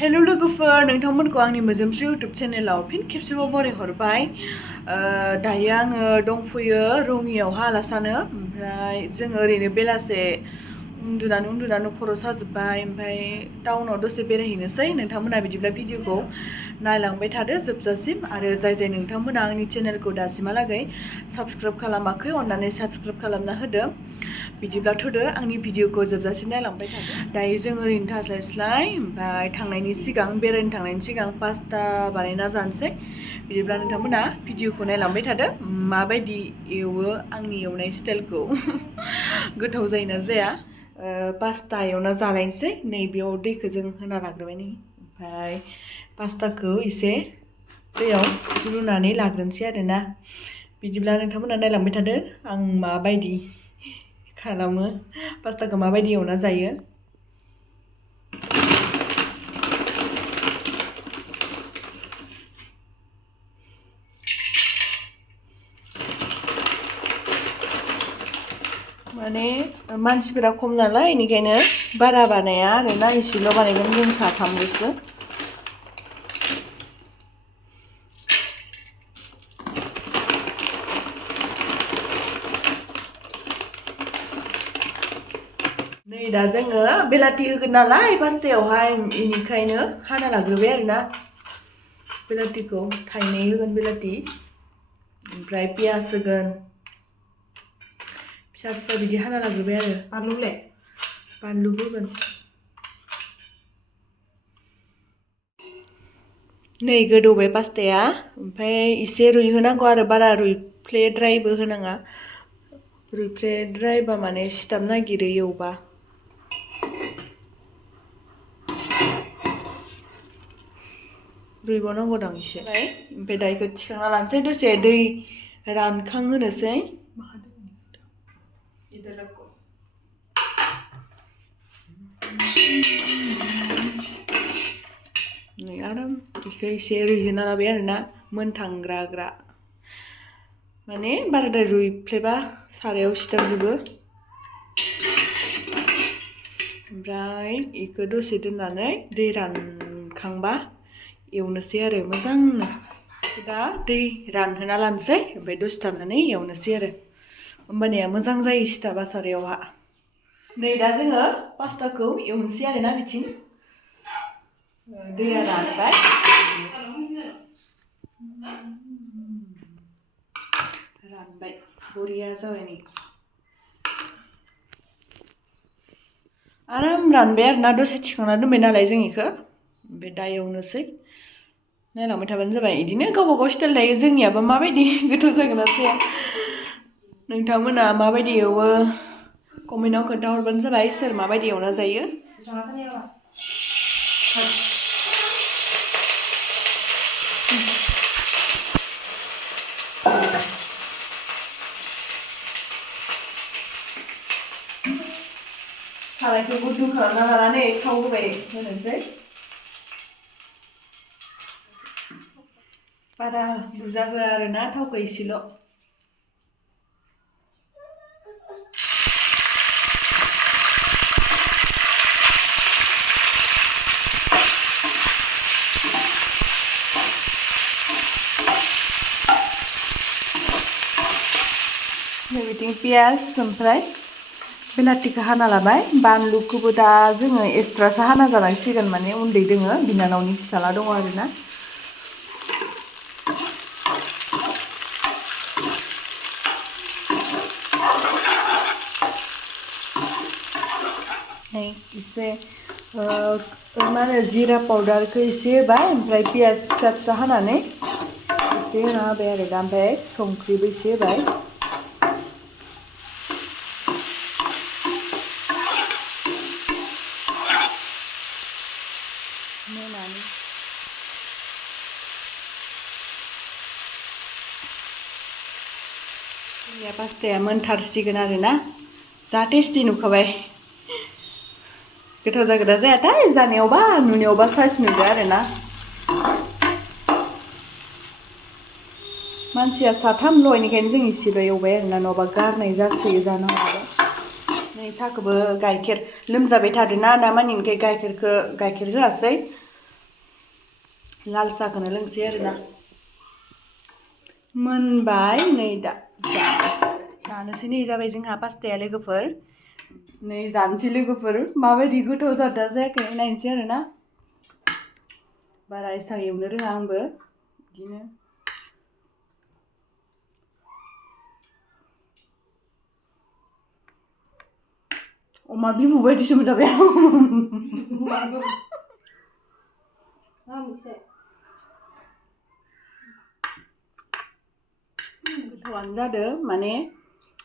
Hello लोगोफोर नोंथांमोनखौ आंनि मोजोमस्रि YouTube चेनेलाव फिन खेबसेबाव बरायहरबाय दायो आङो दंफैयो रङियावहा आलासानो ओमफ्राय जोङो ओरैनो बेलासे उन्दुनानै खर' साजोब्बाय ओमफ्राय टाउनाव दसे बेरायहैनोसै नोंथांमोना बिदिब्ला भिडिअखौ नायलांबाय थादो जोबजासिम आरो जाय नोंथांमोना आंनि चेनेलखौ दासिमहालागै साबस्क्राइब खालामाखै अन्नानै साबस्क्राइब खालामना होदो बिदिब्ला थ'दो आंनि भिडिअखौ जोबजासिम नायलांबाय थादो दायो जों ओरैनो थास्लायस्लाय ओमफ्राय बेरायनो थांनायनि सिगां पास्ता बानायना जानोसै बिदिब्ला नोंथांमोना भिडिअखौ नायलांबाय थादो माबायदि एवो आंनि एवनाय स्टाइलखौ गोथाव जायोना जाया पास्ता एवना जालायनोसै नैबेयाव दैखौ जों होना लाग्रोबाय नै ओमफ्राय पास्ताखौ एसे दैयाव रुनानै लाग्रोनोसै आरोना बिदिब्ला नोंथांमोना नायलांबाय थादो आं माबायदि खालामो पास्ताखौ माबायदि एवना जायो माने मानसिफोरा खम नालाय बेनिखायनो बारा बानाया आरोना एसेल' बानायगोन जों साथामल'सो नै दा जोङो बेलाथि होगोन नालाय पास्तायावहाय बेनिखायनो हाना लाग्रोबाय आरोना बेलाथिखौ थाइनै होगोन बेलाथि ओमफ्राय पियास होगोन फिसा फिसा बिदि हाना लाग्रोबाय आरो बानलु होगोन नै गोदौबाय पास्ताया ओमफ्राय एसे रुइहोनांगौ आरो बारा रुइफ्लेद्रायबो होनाङा रुइफ्लेद्रायबा माने सिथाबनो नागिरो एवबा रुइबावनांगौदां एसे ओमफ्राय दायोखौ थिखांना लानोसै दसे दै रानखांहोनोसै नै आराम बेखौ एसे रुइहोना लाबाय आरोना मोनथांग्राग्रा माने बाराद्राय रुइफ्लेबा सारायाव सिथाबजोबो ओमफ्राय बेखौ दसे दोननानै दै रानखांबा एवनोसै आरो मोजांनो दा दै रानहोना लानोसै ओमफ्राय दसे थानानै एवनोसै आरो होमबानिया मोजां जायो सिथाबा सारायावहा नै दा जोङो पास्ताखौ एवनोसै आरोना बिथिं दैया रानबाय बरिया जाबाय नै आराम रानबाय आरोना दसे थिखांना दोनबाय नालाय जों बेखौ ओमफ्राय दा एवनोसै नायलांबाय थाबानो जाबाय बिदिनो गावबा गाव स्टाइल थायो जोंनियाबा माबायदि गोथाव जागोन ना जाया नोंथांमोना माबायदि एवो कमेन्टआव खोन्थाहरबानो जाबाय सोर माबायदि एवना जायो सारायखौ गुदुं खालामना लानानै थाव होबाय होनोसै बारा बुरजा होआ आरोना थावखौ एसेल' बिथिं पियास ओमफ्राय बेलाथिखौ हाना लाबाय बानलुखौबो दा जोङो एक्सट्रासो हाना जानांसिगोन माने उन्दै दोङो बिनानावनि फिसाला दङ आरोना एसे मा होनो जिरा पाउदारखौ एसे होबाय ओमफ्राय पियास फिसा फिसा हानानै एसे होना होबाय आरो दा ओमफ्राय संख्रिबो एसे होबाय जोंनिया पास्ताया मोनथारसिगोन आरोना जा टेस्टि नुखाबाय गोथाव जागोन ना जायाथाय जानायावबा नुनायावबा साइज नुदो आरोना मानसिया साथामल' बेनिखायनो जों इसेल' एवबाय आरोना नङाबा गारनाय जासोयो जानो हागौ नै साहाखौबो गाइखेर लोमजाबाय थादोंना दामानि ओंखाय गाइखेर होआसै लाल साहाखौनो लोंसै आरोना मोनबाय नै दा जानोसै नै जाबाय जोंहा पास्ताया लोगोफोर नै जानोसै लोगोफोर माबायदि गोथाव जादों जायाखै नायनोसै आरोना बारा एसां एवनो रोङा आंबो बिदिनो अमा बिबु बायदिसो मोनजाबाय आं गोथावानो जादों माने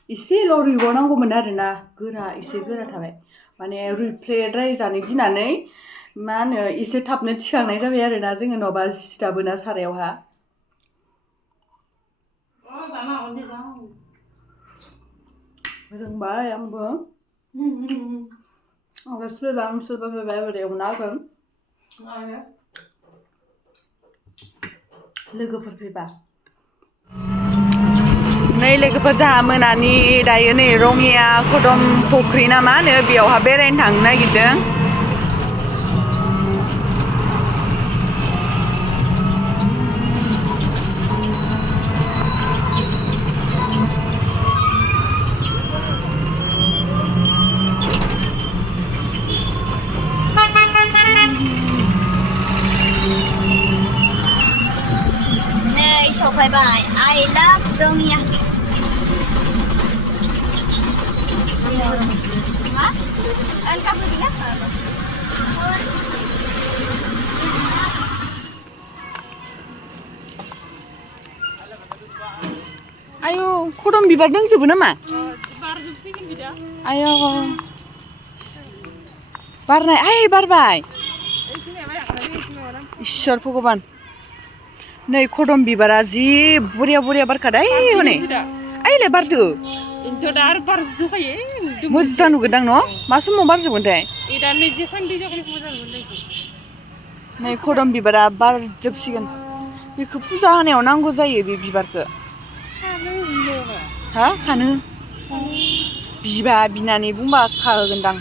एसेल' रुइबावनांगौमोन आरोना गोरा एसे गोरा थाबाय माने रुइफ्लेद्राय जानो गिनानै मा होनो एसे थाबनो थिखांनाय जाबाय आरोना जोङो नङाबा सिथाबोना सारायावहा रोंबाय आंबो सोरबा ओरै एवना होगोन लोगोफोर फैबा नै लोगोफोर जाहा मोनानि दायो नै रङिया कदम फुख्रि ना मा होनो बेयावहा बेरायनो थांनो नागिरदों Nay सफैबाय I love Rangia मा कापु दिला आयौ खदम बिबार दंजोबो नामा आयौ बारनाय आय बारबाय इसोर भगबान नै खदम बिबारा जि बरिया बरिया बारखादाय हनै आइलाय बारदो मोजां नुगोनदां न' मा समाव बारजोबगोनथाय नै खदम बिबारा बारजोबसिगोन बेखौ फुजा होनायाव नांगौ जायो बे बिबारखौ हा खानो बिनानै बुंबा खाहोगोनदां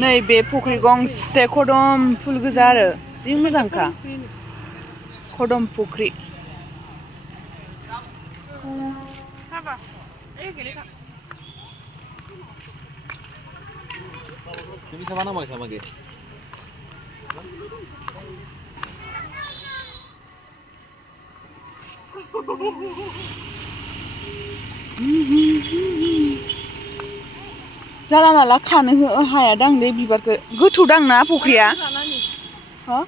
नै बे फुख्रि गंसे खदम फुल गोजा आरो जि मोजांखा खदम फुख्रि bisa mana mau sama dia? जाला माला खानो हाया दांलै बिबारखौ गोथौ दांना फुख्रिया हा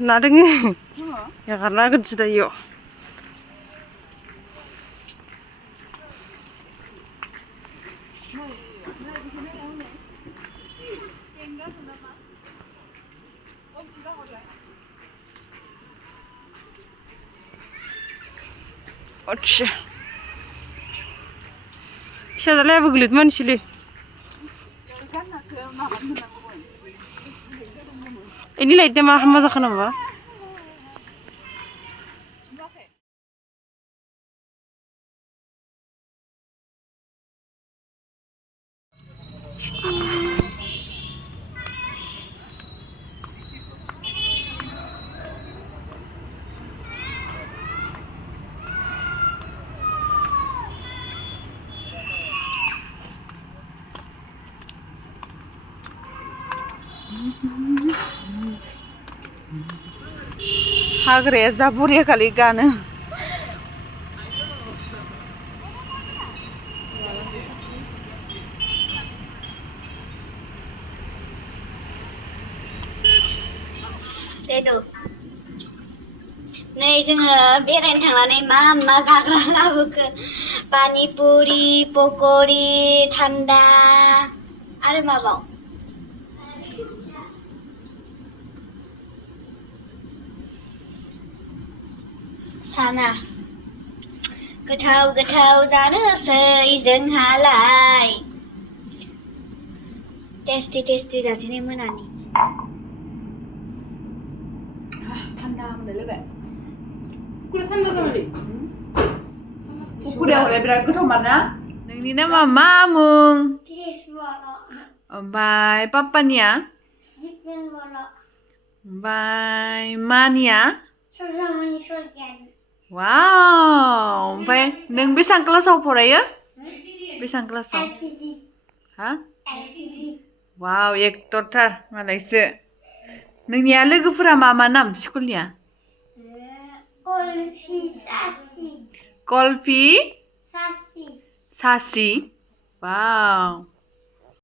ना दोङो एगारना होगोनसो दायो अच्छा फिसाज्लायाबो गोलैद मानसिलै ini laitnya mah masakan apa? हाग्राया जा बरिया खालि गानो दे दो नै जोङो बेरायनो थांनानै मा जाग्रा लाबोखो पानिपुरि पकरि थान्दा आरो माबाव साना गोथाव जानोसै जोंहालाय टेस्टि जादिनि मोनानि थान्दा मोनलायलायबाय कुकुरा थान्दा जाबाय कुकुराया हले बिराद गोथावमार ना नोंनि नामा मा मुं ओमफ्राय पाप्पानिया ओमफ्राय मानिया वाव ओमफ्राय नों बेसेबां क्लासाव फरायो बेसेबां क्लासाव हा वाव एक्टरथार मालायसो नोंनिया लोगोफोरा मा नाम स्कुलनिया कल्फि सासि वाव